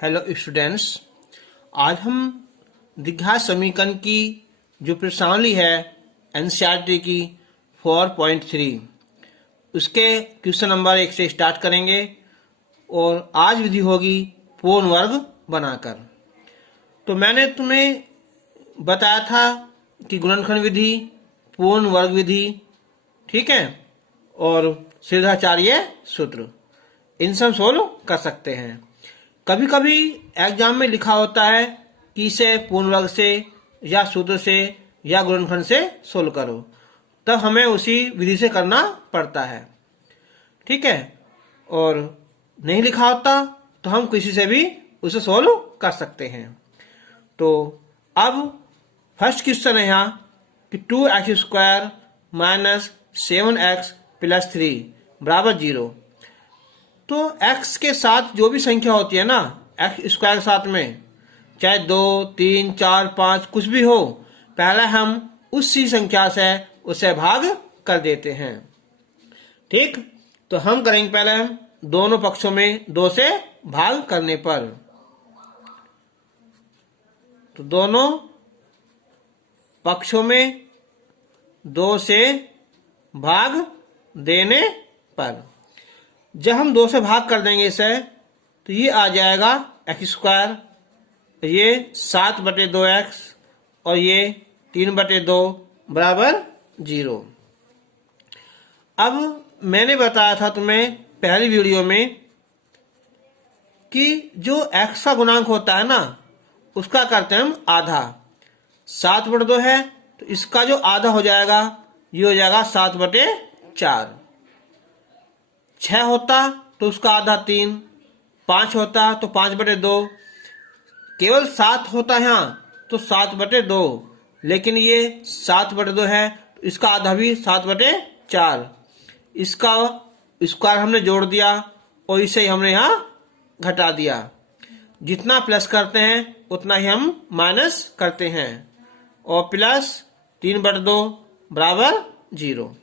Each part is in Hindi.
हेलो स्टूडेंट्स, आज हम द्विघात समीकरण की जो प्रश्नावली है एनसीईआरटी की 4.3 उसके क्वेश्चन नंबर 1 से स्टार्ट करेंगे और आज विधि होगी पूर्ण वर्ग बनाकर। तो मैंने तुम्हें बताया था कि गुणनखंड विधि, पूर्ण वर्ग विधि, ठीक है, और सीधाचार्य सूत्र, इनसे हम सोल्व कर सकते हैं। कभी कभी एग्जाम में लिखा होता है कि इसे पूर्ण वर्ग से या सूत्र से या गुणनखंड से सोल्व करो, तब हमें उसी विधि से करना पड़ता है, ठीक है। और नहीं लिखा होता तो हम किसी से भी उसे सोल्व कर सकते हैं। तो अब फर्स्ट क्वेश्चन है यहाँ कि 2x² माइनस 7x प्लस 3 बराबर 0। तो x के साथ जो भी संख्या होती है ना, x² के साथ में चाहे 2, 3, 4, 5 कुछ भी हो, पहले हम उसी संख्या से उसे भाग कर देते हैं, ठीक। तो हम करेंगे पहले हम दोनों पक्षों में 2 से भाग करने पर। तो दोनों पक्षों में 2 से भाग देने पर जब हम 2 से भाग कर देंगे इसे, तो ये आ जाएगा x², ये 7/2x और ये 3/2 बराबर 0। अब मैंने बताया था तुम्हें पहली वीडियो में कि जो x का गुणांक होता है ना, उसका करते हैं हम आधा। 7/2 है तो इसका जो आधा हो जाएगा ये हो जाएगा 7/4। 6 होता तो उसका आधा 3, 5 होता तो 5/2, केवल 7 होता है यहाँ तो 7/2, लेकिन ये 7/2 है तो इसका आधा भी 7/4। इसका स्क्वायर हमने जोड़ दिया और इसे हमने यहाँ घटा दिया। जितना प्लस करते हैं उतना ही हम माइनस करते हैं, और प्लस 3/2 बराबर 0।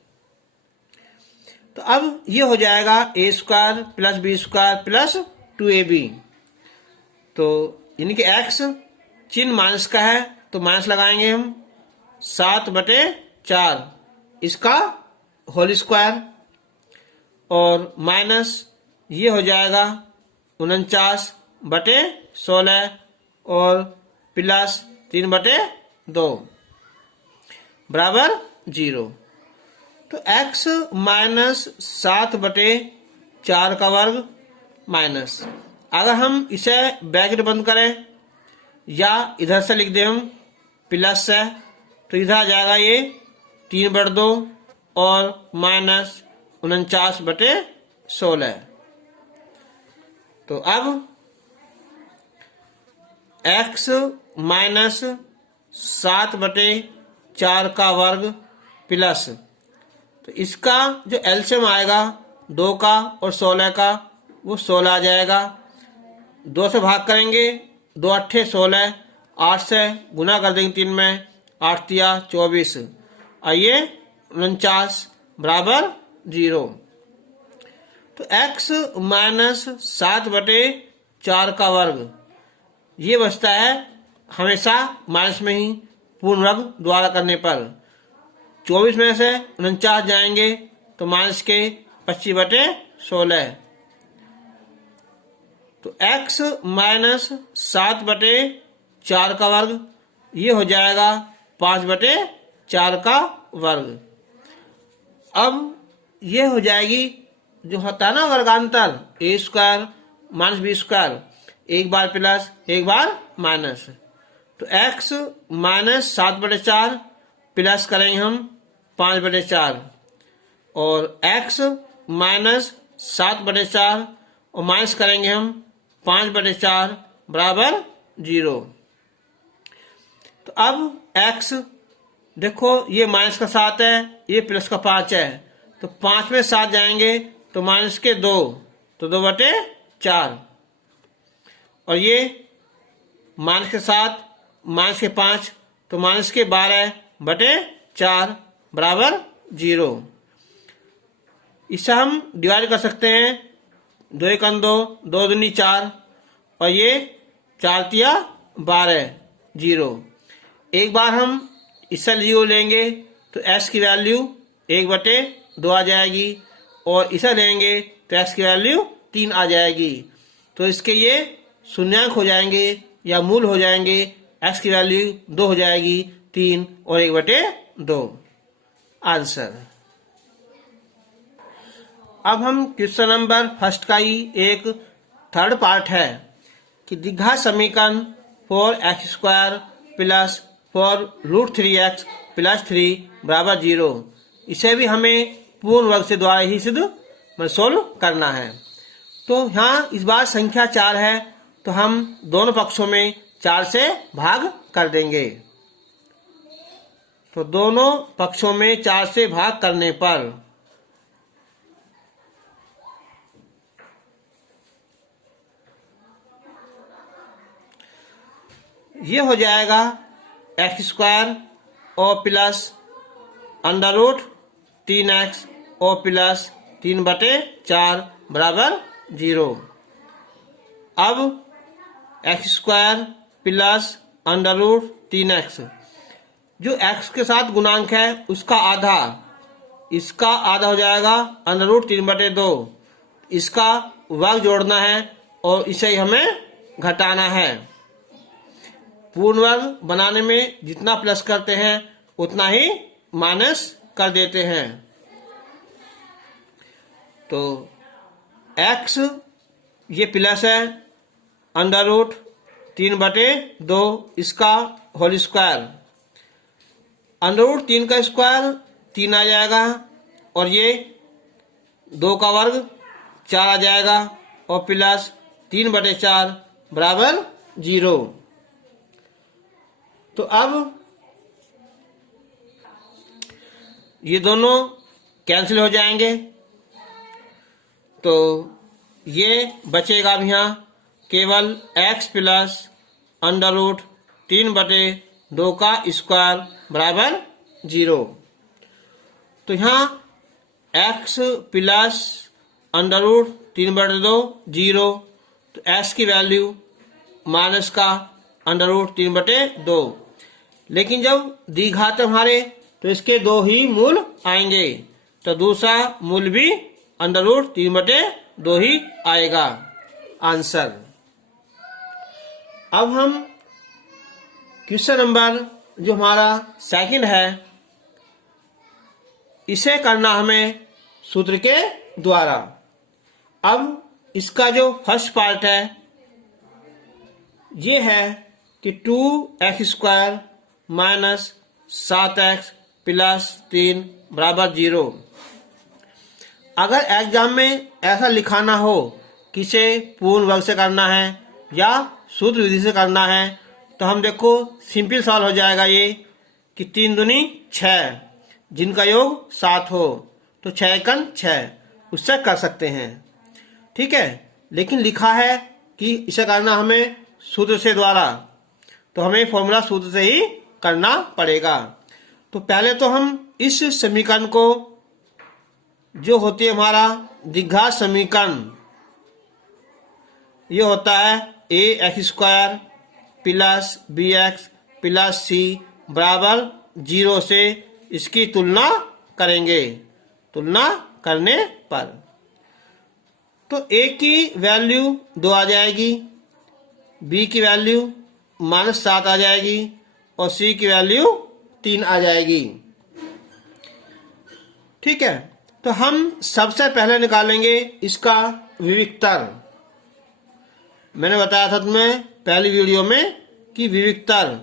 तो अब ये हो जाएगा a² plus b² plus 2ab। तो इनके x चिन्ह माइनस का है तो माइनस लगाएंगे हम 7/4 इसका होल स्क्वायर, और माइनस ये हो जाएगा 49/16 और प्लस 3/2 बराबर 0। तो x माइनस 7/4 का वर्ग माइनस, अगर हम इसे ब्रैकेट बंद करें या इधर से लिख दें हम प्लस से, तो इधर आ जाएगा ये 3/2 और माइनस 49/16। तो अब x माइनस 7/4 का वर्ग प्लस, तो इसका जो एलसीएम आएगा 2 का और 16 का, वो 16 आ जाएगा। 2 से भाग करेंगे, 2 8 16, 8 से गुना कर देंगे 3 में, 8 तिया 24, आइए 49 बराबर 0। तो x माइनस 7/4 का वर्ग ये बचता है हमेशा माइनस में ही पूर्ण वर्ग द्वारा करने पर। 24 में से 49 जाएंगे तो माइनस के 25/16। तो x माइनस 7/4 का वर्ग ये हो जाएगा 5/4 का वर्ग। अब ये हो जाएगी जो होता है ना वर्गांतर, a² माइनस b², एक बार प्लस एक बार माइनस। तो x माइनस 7/4 प्लस करेंगे हम 5/4, और x माइनस 7/4 और माइनस करेंगे हम 5/4 बराबर 0। तो अब x देखो, ये माइनस का 7 है, ये प्लस का 5 है, तो 5 में 7 जाएंगे तो माइनस के 2, तो 2/4, और ये माइनस के 7 माइनस के 5 तो माइनस के 12/4 बराबर 0। इसे हम डिवाइड कर सकते हैं, 2 1 2, 2 दूनी 4, और ये 4 तिया 12 0। एक बार हम इससे 0 लेंगे तो x की वैल्यू 1/2 आ जाएगी और इसे लेंगे तो x की वैल्यू 3 आ जाएगी। तो इसके ये शून्यांक हो जाएंगे या मूल हो जाएंगे। x की वैल्यू 2 हो जाएगी, 3 और 1/2। आंसर। अब हम क्वेश्चन नंबर फर्स्ट का ही एक थर्ड पार्ट है कि द्विघात समीकरण 4x² प्लस 4√3x प्लस 3 बराबर 0, इसे भी हमें पूर्ण वर्ग से द्वारा ही सिद्ध सोल्व करना है। तो यहाँ इस बार संख्या 4 है तो हम दोनों पक्षों में 4 से भाग कर देंगे। तो दोनों पक्षों में 4 से भाग करने पर ये हो जाएगा x² और प्लस √3x और प्लस 3/4 बराबर 0। अब x² प्लस √3x जो x के साथ गुणांक है उसका आधा, इसका आधा हो जाएगा √3/2। इसका वर्ग जोड़ना है और इसे हमें घटाना है। पूर्ण वर्ग बनाने में जितना प्लस करते हैं उतना ही माइनस कर देते हैं। तो x ये प्लस है √3/2 इसका होल स्क्वायर, √3 का स्क्वायर 3 आ जाएगा और ये 2 का वर्ग 4 आ जाएगा और प्लस 3/4 बराबर 0। तो अब ये दोनों कैंसिल हो जाएंगे तो ये बचेगा अब यहाँ केवल x प्लस √3/2 का स्क्वायर बराबर 0। तो यहाँ x प्लस √3/2 0, तो x की वैल्यू माइनस का √3/2। लेकिन जब द्विघात हमारे तो इसके 2 ही मूल आएंगे तो दूसरा मूल भी √3/2 ही आएगा। आंसर। अब हम क्वेश्चन नंबर जो हमारा सेकंड है इसे करना हमें सूत्र के द्वारा। अब इसका जो फर्स्ट पार्ट है ये है कि 2x² माइनस 7x प्लस 3 बराबर 0। अगर एग्जाम में ऐसा लिखाना हो कि इसे पूर्ण वर्ग से करना है या सूत्र विधि से करना है तो हम देखो सिंपल सवाल हो जाएगा ये कि 3 दूनी 6 जिनका योग 7 हो तो 6 एकम 6 उससे कर सकते हैं। ठीक है, लेकिन लिखा है कि इसे करना हमें सूत्र से द्वारा तो हमें फॉर्मूला सूत्र से ही करना पड़ेगा। तो पहले तो हम इस समीकरण को जो होती है हमारा द्विघात समीकरण ये होता है ax² plus bx plus c बराबर 0 से इसकी तुलना करेंगे। तुलना करने पर तो a की वैल्यू 2 आ जाएगी, b की वैल्यू -7 आ जाएगी और c की वैल्यू 3 आ जाएगी। ठीक है, तो हम सबसे पहले निकालेंगे इसका विविक्तर। मैंने बताया था तुम्हें पहली वीडियो में कि विविक्तर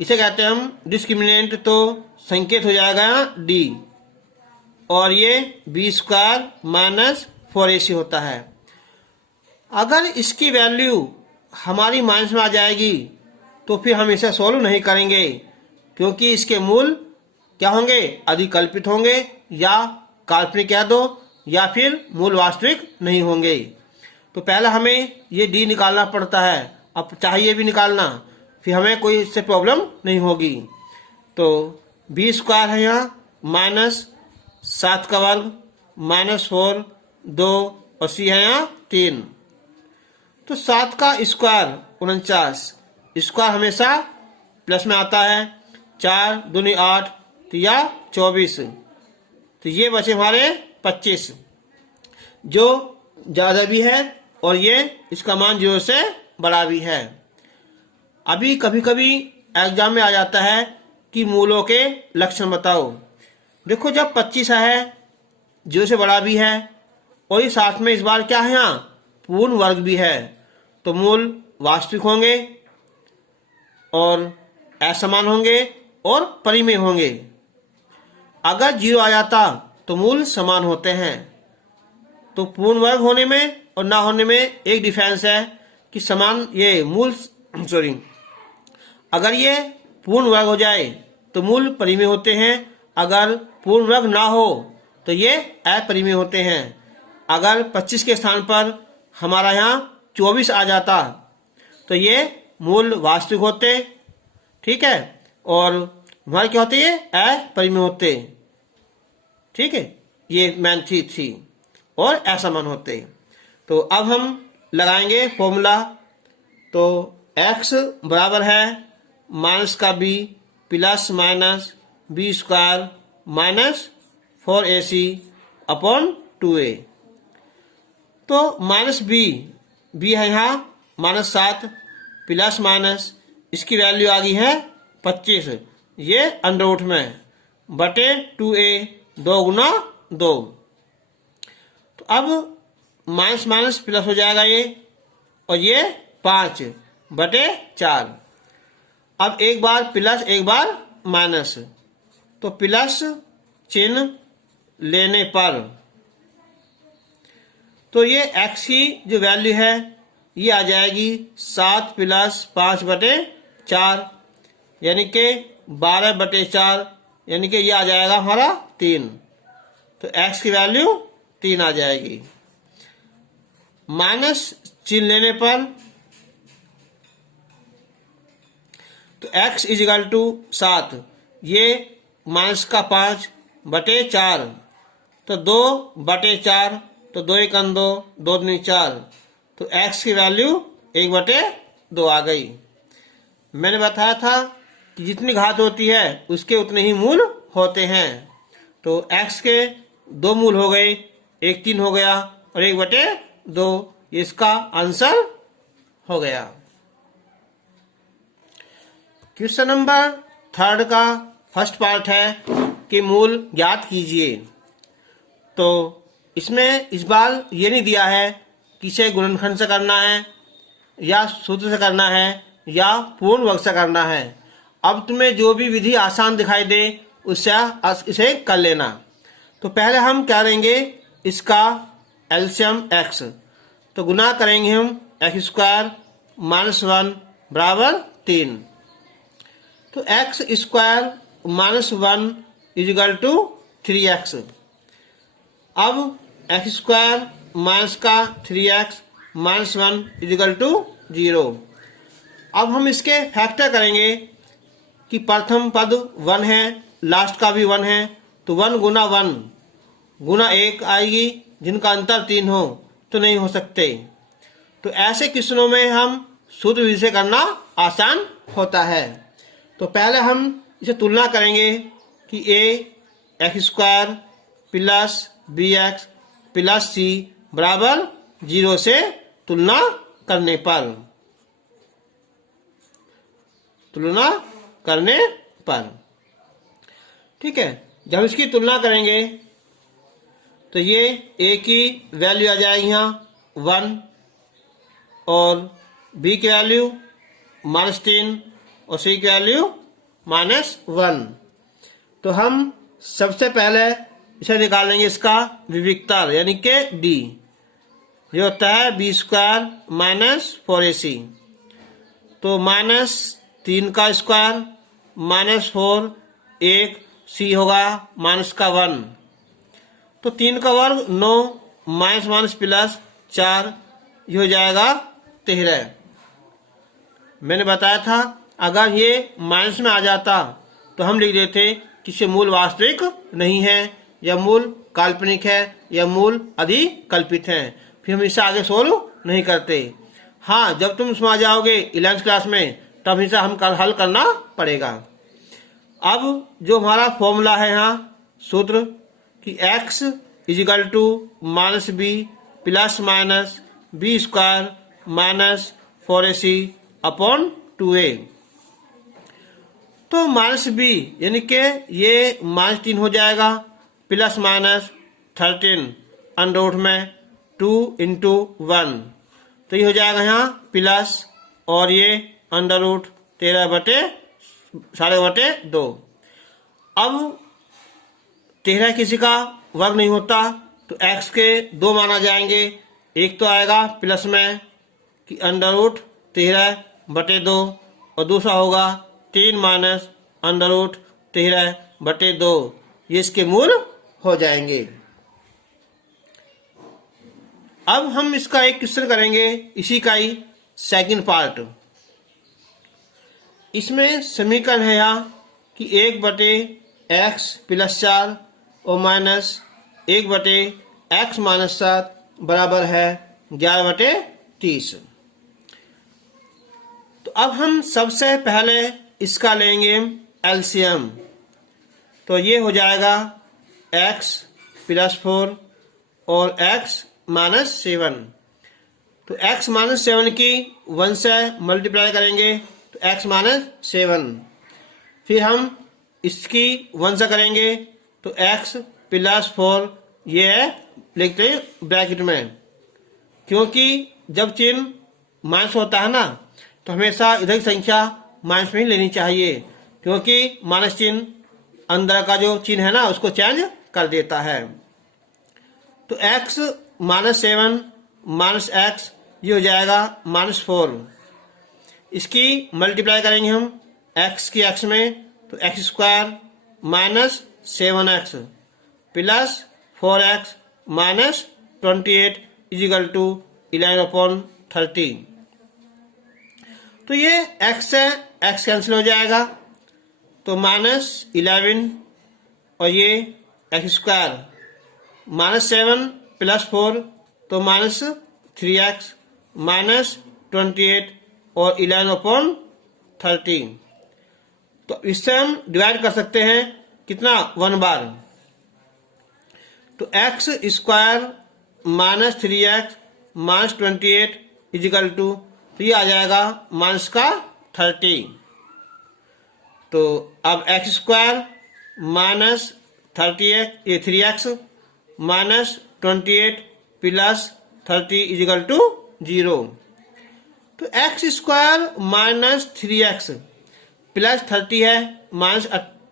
इसे कहते हैं हम डिस्क्रिमिनेंट, तो संकेत हो जाएगा d और ये b² माइनस 4ac होता है। अगर इसकी वैल्यू हमारी माइनस में आ जाएगी तो फिर हम इसे सोल्व नहीं करेंगे क्योंकि इसके मूल क्या होंगे, अधिकल्पित होंगे या काल्पनिक कह दो या फिर मूल वास्तविक नहीं होंगे। तो पहले हमें ये d निकालना पड़ता है, अब चाहिए भी निकालना, फिर हमें कोई इससे प्रॉब्लम नहीं होगी। तो b² है यहाँ -7 का वर्ग -4 2 और c है यहाँ 3। तो 7 का स्क्वायर 49, स्क्वायर हमेशा प्लस में आता है। 4 दूनी 8 तो या 24, तो ये बचे हमारे 25, जो ज़्यादा भी है और ये इसका मान 0 से बड़ा भी है। अभी कभी कभी एग्जाम में आ जाता है कि मूलों के लक्षण बताओ। देखो जब 25 है, 0 से बड़ा भी है और ये साथ में इस बार क्या है, यहाँ पूर्ण वर्ग भी है, तो मूल वास्तविक होंगे और असमान होंगे और परिमेय होंगे। अगर 0 आ जाता तो मूल समान होते हैं। तो पूर्ण वर्ग होने में और ना होने में एक डिफरेंस है कि समान ये मूल अगर ये पूर्ण वर्ग हो जाए तो मूल परिमेय होते हैं, अगर पूर्ण वर्ग ना हो तो ये अपरिमेय होते हैं। अगर 25 के स्थान पर हमारा यहाँ 24 आ जाता तो ये मूल वास्तविक होते, ठीक है, और हमारे क्या होते, ये अपरिमेय होते, ठीक है, ये मैन थी और असमान होते। तो अब हम लगाएंगे फॉर्मूला। तो x बराबर है माइनस का b plus minus B square minus 4ac upon 2a। तो माइनस b है यहाँ माइनस 7 प्लस माइनस इसकी वैल्यू आ गई है 25, ये अंडर रूट में बटे 2a 2 गुना 2। तो अब माइनस माइनस प्लस हो जाएगा ये, और ये 5 बटे 4। अब एक बार प्लस एक बार माइनस, तो प्लस चिन्ह लेने पर तो ये x की जो वैल्यू है ये आ जाएगी 7 प्लस 5 बटे 4, यानी कि 12 बटे 4, यानी कि ये आ जाएगा हमारा 3। तो x की वैल्यू 3 आ जाएगी। माइनस चिन्ह लेने पर तो x इज इक्वल टू 7, ये माइनस का 5 बटे 4, तो 2 बटे 4, तो 2 1 2 2 दूनी 4, तो x की वैल्यू 1 बटे 2 आ गई। मैंने बताया था कि जितनी घात होती है उसके उतने ही मूल होते हैं। तो x के 2 मूल हो गए, एक 3 हो गया और 1 बटे 2, इसका आंसर हो गया। क्वेश्चन नंबर 3 का फर्स्ट पार्ट है कि मूल ज्ञात कीजिए। तो इसमें इस बार ये नहीं दिया है कि इसे गुणनखंड से करना है या सूत्र से करना है या पूर्ण वर्ग से करना है। अब तुम्हें जो भी विधि आसान दिखाई दे उससे इसे कर लेना। तो पहले हम क्या करेंगे, इसका एलसीएम x, तो गुना करेंगे हम x स्क्वायर माइनस 1 बराबर 3। तो x square minus 1 is equal to 3x। अब x स्क्वायर माइनस का 3x minus 1 is equal to 0। अब हम इसके फैक्टर करेंगे कि प्रथम पद 1 है, लास्ट का भी 1 है, तो 1 गुना 1 गुना 1 आएगी, जिनका अंतर 3 हो तो नहीं हो सकते। तो ऐसे क्वेश्चनों में हम सूत्र विधि से करना आसान होता है। तो पहले हम इसे तुलना करेंगे कि a x square plus b x plus c बराबर 0 से तुलना करने पर ठीक है। जब इसकी तुलना करेंगे तो ये a की वैल्यू आ जाएगी यहाँ 1 और b की वैल्यू -3 और c की वैल्यू -1। तो हम सबसे पहले इसे निकालेंगे, इसका विविक्तर यानी कि d, जो होता है b स्क्वायर माइनस 4ac। तो -3 का स्क्वायर -4 1 c होगा माइनस का 1, तो 3 का वर्ग 9 माइनस माइनस प्लस 4, ये हो जाएगा 13। मैंने बताया था अगर ये माइनस में आ जाता तो हम लिख देते कि इससे मूल वास्तविक नहीं है या मूल काल्पनिक है या मूल अधिकल्पित है, फिर हम इसे आगे सोल्व नहीं करते। हाँ, जब तुम उसमें आ जाओगे 11th क्लास में तब इसे हम कल हल करना पड़ेगा। अब जो हमारा फॉर्मूला है यहाँ सूत्र कि x equal to minus B plus minus B square minus 4ac upon 2a। तो माइनस बी यानी कि ये -3 हो जाएगा प्लस माइनस 13 अंडर रूट में 2 इंटू 1, तो ये हो जाएगा यहाँ प्लस और ये अंडर रूट 13/2। अब 13 किसी का वर्ग नहीं होता तो x के 2 माना जाएंगे। एक तो आएगा प्लस में कि अंडर रूट 13/2 और दूसरा होगा 3 माइनस अंडर रूट 13/2, ये इसके मूल हो जाएंगे। अब हम इसका एक क्वेश्चन करेंगे, इसी का ही सेकंड पार्ट। इसमें समीकरण है यहाँ कि 1/x प्लस 4 और माइनस 1/x माइनस 7 बराबर है 11/30। तो अब हम सबसे पहले इसका लेंगे एलसीएम। तो ये हो जाएगा x प्लस 4 और x माइनस 7। तो x माइनस 7 की 1 से मल्टीप्लाई करेंगे तो x माइनस 7, फिर हम इसकी 1 से करेंगे तो x प्लस 4, ये है लिखते हैं ब्रैकेट में, क्योंकि जब चिन्ह माइनस होता है ना तो हमेशा इधर की संख्या माइनस में ही लेनी चाहिए, क्योंकि माइनस चिन्ह अंदर का जो चिन्ह है ना उसको चेंज कर देता है। तो x माइनस 7 माइनस x ये हो जाएगा -4। इसकी मल्टीप्लाई करेंगे हम x की x में तो x square minus 7x plus 4x minus 28 equal to 11/30। तो ये x से x कैंसिल हो जाएगा तो -11 और ये x स्क्वायर -7 प्लस 4 तो -3x माइनस 28 और 11/30। तो इससे हम डिवाइड कर सकते हैं कितना 1 बार। तो x square -3x minus 28 equal to, तो ये आ जाएगा -30। तो अब x स्क्वायर माइनस 30x ये 3x minus 28 plus 30 is equal to 0। तो x square minus 3x plus 30 है माइनस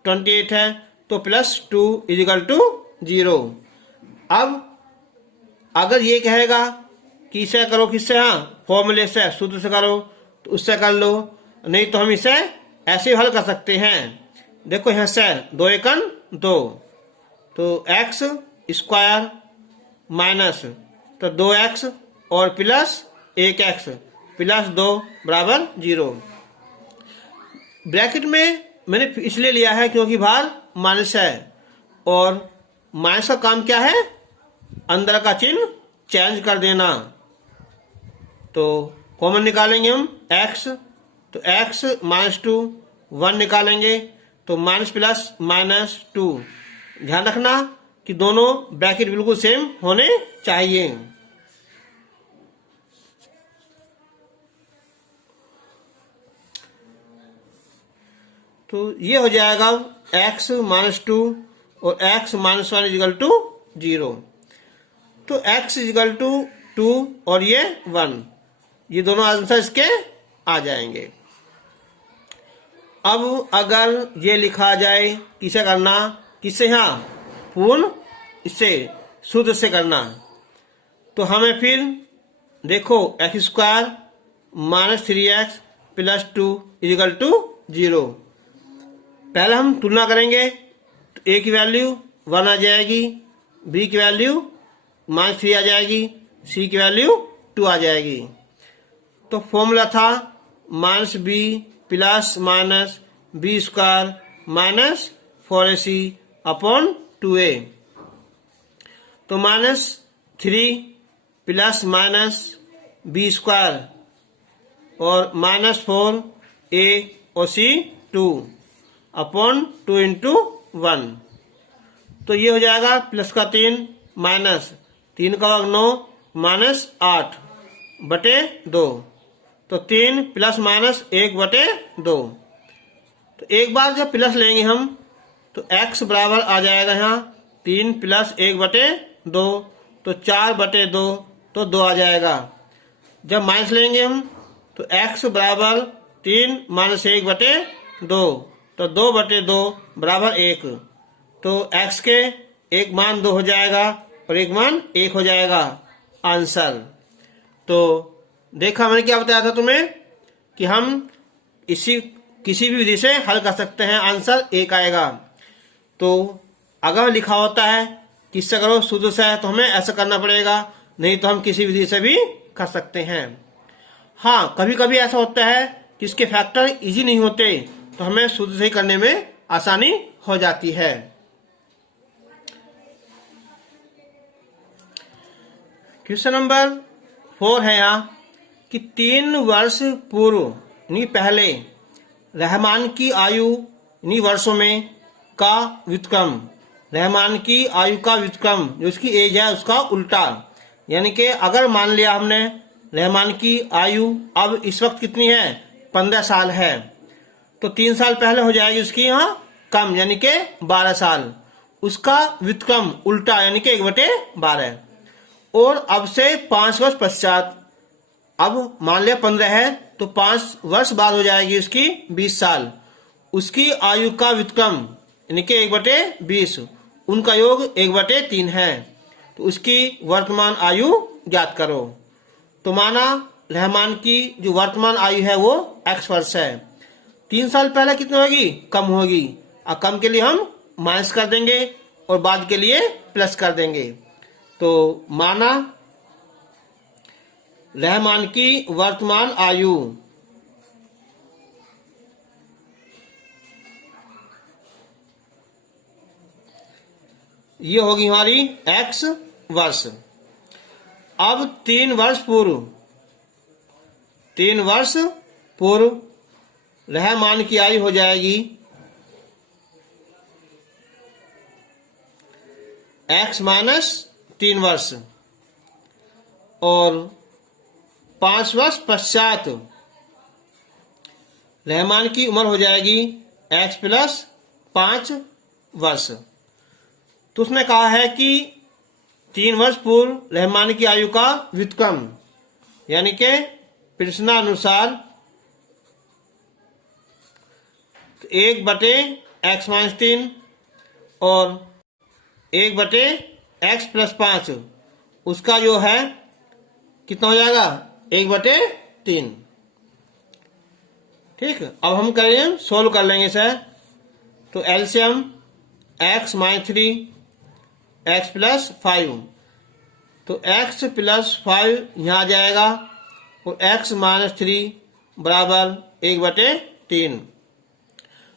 28 है तो प्लस 2 इजिकल टू 0। अब अगर ये कहेगा कि इसे करो किससे, हाँ फॉर्मूले से सूत्र से करो तो उससे कर लो, नहीं तो हम इसे ऐसे हल कर सकते हैं। देखो यहाँ से 2 एकन 2, तो x स्क्वायर माइनस तो 2x और प्लस 1x प्लस 2 बराबर 0। ब्रैकेट में मैंने इसलिए लिया है क्योंकि बाहर माइनस है और माइनस का काम क्या है, अंदर का चिन्ह चेंज कर देना। तो कॉमन निकालेंगे हम x, तो x -2 1 निकालेंगे तो माइनस प्लस -2। ध्यान रखना कि दोनों ब्रैकेट बिल्कुल सेम होने चाहिए। तो ये हो जाएगा x -2 और x -1 इजिकल टू 0। तो x इजिकल टू 2 और ये 1, ये दोनों आंसर इसके आ जाएंगे। अब अगर ये लिखा जाए किसे करना, किसे, यहाँ पूर्ण इससे सूत्र से करना, तो हमें फिर देखो x square -3x plus 2 equal to 0। पहले हम तुलना करेंगे तो a की वैल्यू 1 आ जाएगी, b की वैल्यू -3 आ जाएगी, c की वैल्यू 2 आ जाएगी। तो फॉर्मूला था -b plus minus B square minus 4ac upon 2a। तो -3 प्लस माइनस बी स्क्वायर और -4 A और C 2/2 इंटू 1। तो ये हो जाएगा प्लस का 3 माइनस 3 का वर्ग 9 -8/2। तो 3 प्लस माइनस 1/2। तो एक बार जब प्लस लेंगे हम तो x बराबर आ जाएगा यहाँ 3 प्लस 1/2, तो 4/2, तो 2 आ जाएगा। जब माइनस लेंगे हम तो x बराबर 3 माइनस 1/2, तो 2/2 बराबर 1। तो x के एक मान 2 हो जाएगा और एक मान 1 हो जाएगा आंसर। तो देखा मैंने क्या बताया था तुम्हें कि हम किसी भी विधि से हल कर सकते हैं, आंसर 1 आएगा। तो अगर लिखा होता है कि इससे करो शुद्ध से है तो हमें ऐसा करना पड़ेगा, नहीं तो हम किसी विधि से भी कर सकते हैं। हाँ, कभी कभी ऐसा होता है कि इसके फैक्टर इजी नहीं होते तो हमें शुद्ध से ही करने में आसानी हो जाती है। क्वेश्चन नंबर 4 है यहाँ कि 3 वर्ष पूर्व यानी पहले रहमान की आयु यानी वर्षों में का व्युत्क्रम, रहमान की आयु का व्युत्क्रम जो उसकी एज है उसका उल्टा। यानी कि अगर मान लिया हमने रहमान की आयु अब इस वक्त कितनी है 15 साल है, तो 3 साल पहले हो जाएगी उसकी यहाँ कम यानी कि 12 साल। उसका व्युत्क्रम उल्टा यानी कि 1/12। और अब से 5 वर्ष पश्चात, अब मान लिया 15 है तो 5 वर्ष बाद हो जाएगी उसकी 20 साल। उसकी आयु का व्युत्क्रम यानी कि 1/20, उनका योग 1/3 है। तो उसकी वर्तमान आयु ज्ञात करो। तो माना रहमान की जो वर्तमान आयु है वो x वर्ष है। 3 साल पहले कितनी होगी कम होगी, और कम के लिए हम माइनस कर देंगे और बाद के लिए प्लस कर देंगे। तो माना रहमान की वर्तमान आयु ये होगी हमारी x वर्ष। अब 3 वर्ष पूर्व रहमान की आयु हो जाएगी x माइनस 3 वर्ष, और 5 वर्ष पश्चात रहमान की उम्र हो जाएगी x प्लस 5 वर्ष। तो उसने कहा है कि 3 वर्ष पूर्व रहमान की आयु का व्युत्क्रम यानी कि प्रश्नानुसार 1/x माइनस 3 और 1/x प्लस 5, उसका जो है कितना हो जाएगा 1/3। ठीक, अब हम करेंगे सोल्व कर लेंगे इसे। तो LCM x minus 3 x plus 5, तो x प्लस 5 यहाँ आ जाएगा और x माइनस 3 बराबर 1/3।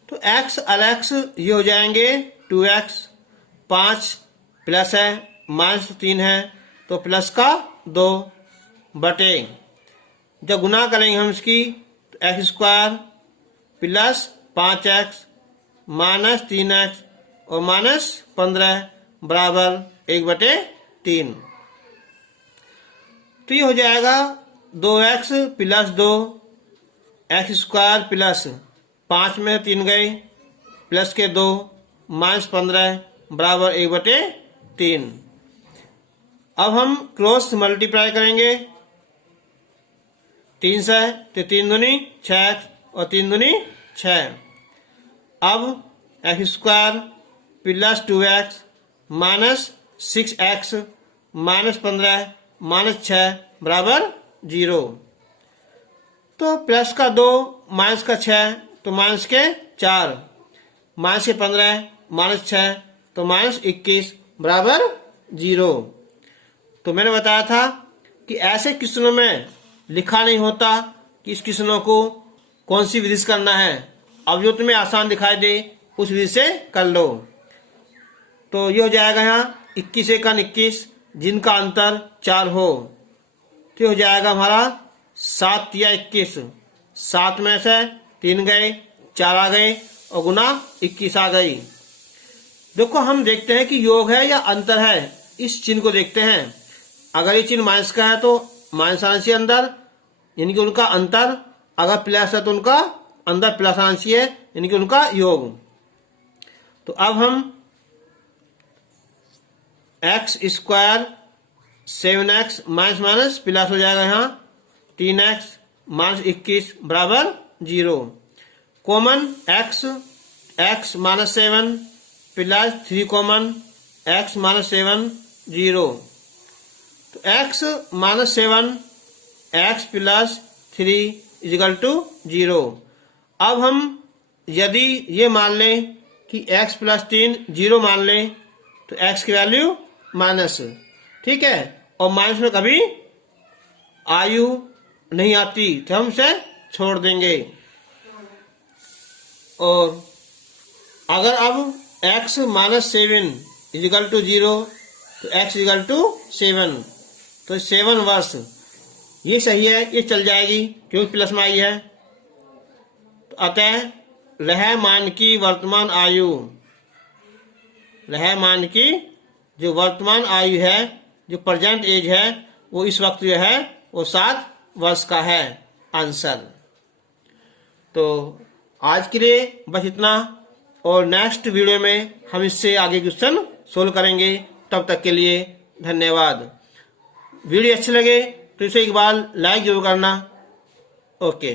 तो x और x ये हो जाएंगे 2x, 5 प्लस है माइनस 3 है तो प्लस का 2 बटे, जब गुना करेंगे हम इसकी तो x square plus 5x minus 3x और माइनस 15 बराबर 1/3। तो ये हो जाएगा 2x plus 2 x square plus 5 में 3 गए प्लस के 2 माइनस 15 बराबर 1/3। अब हम क्रॉस मल्टीप्लाई करेंगे 3 से, तो 3 दूनी 6 और 3 दूनी 6। अब x square plus 2x minus 6x minus 15 minus 6 बराबर 0। तो प्लस का 2 माइनस का 6 तो माइनस के 4, माइनस के 15 माइनस 6 तो माइनस 21 बराबर 0। तो मैंने बताया था कि ऐसे क्वेश्चनों में लिखा नहीं होता कि इस क्वेश्चनों को कौन सी विधि से करना है। अब जो तुम्हें आसान दिखाई दे उस विधि से कर लो। तो ये हो जाएगा यहाँ 21 × 21 जिनका अंतर 4 हो, तो हो जाएगा हमारा 7 या 21, 7 में से 3 गए, 4 आ गए और गुना 21 आ गई। देखो हम देखते हैं कि योग है या अंतर है, इस चिन्ह को देखते हैं। अगर ये चिन्ह माइनस का है तो माइनस आना चाहिए अंदर, यानी कि उनका अंतर। अगर प्लस है तो उनका अंदर प्लस आना चाहिए, यानी कि उनका योग। तो अब हम X square 7x minus minus plus हो जाएगा, यहाँ 3x माइनस 21 बराबर 0। Common x minus 7 plus 3 common, x minus 7 0। तो x minus 7 x plus 3 equal to 0। अब हम यदि ये मान लें कि x प्लस 3 0 मान लें तो x की वैल्यू माइनस, ठीक है, और माइनस में कभी आयु नहीं आती तो हम इसे छोड़ देंगे। और अगर अब x माइनस 7 इजिकल टू 0 तो x इजिकल टू 7, तो 7 वर्ष ये सही है, ये चल जाएगी क्योंकि प्लस में आई है। तो अतः रहमान की वर्तमान आयु, रहमान की जो वर्तमान आयु है, जो प्रेजेंट एज है, वो इस वक्त जो है वो 7 वर्ष का है आंसर। तो आज के लिए बस इतना, और नेक्स्ट वीडियो में हम इससे आगे क्वेश्चन सोल्व करेंगे। तब तक के लिए धन्यवाद। वीडियो अच्छे लगे तो इसे एक बार लाइक जरूर करना। ओके।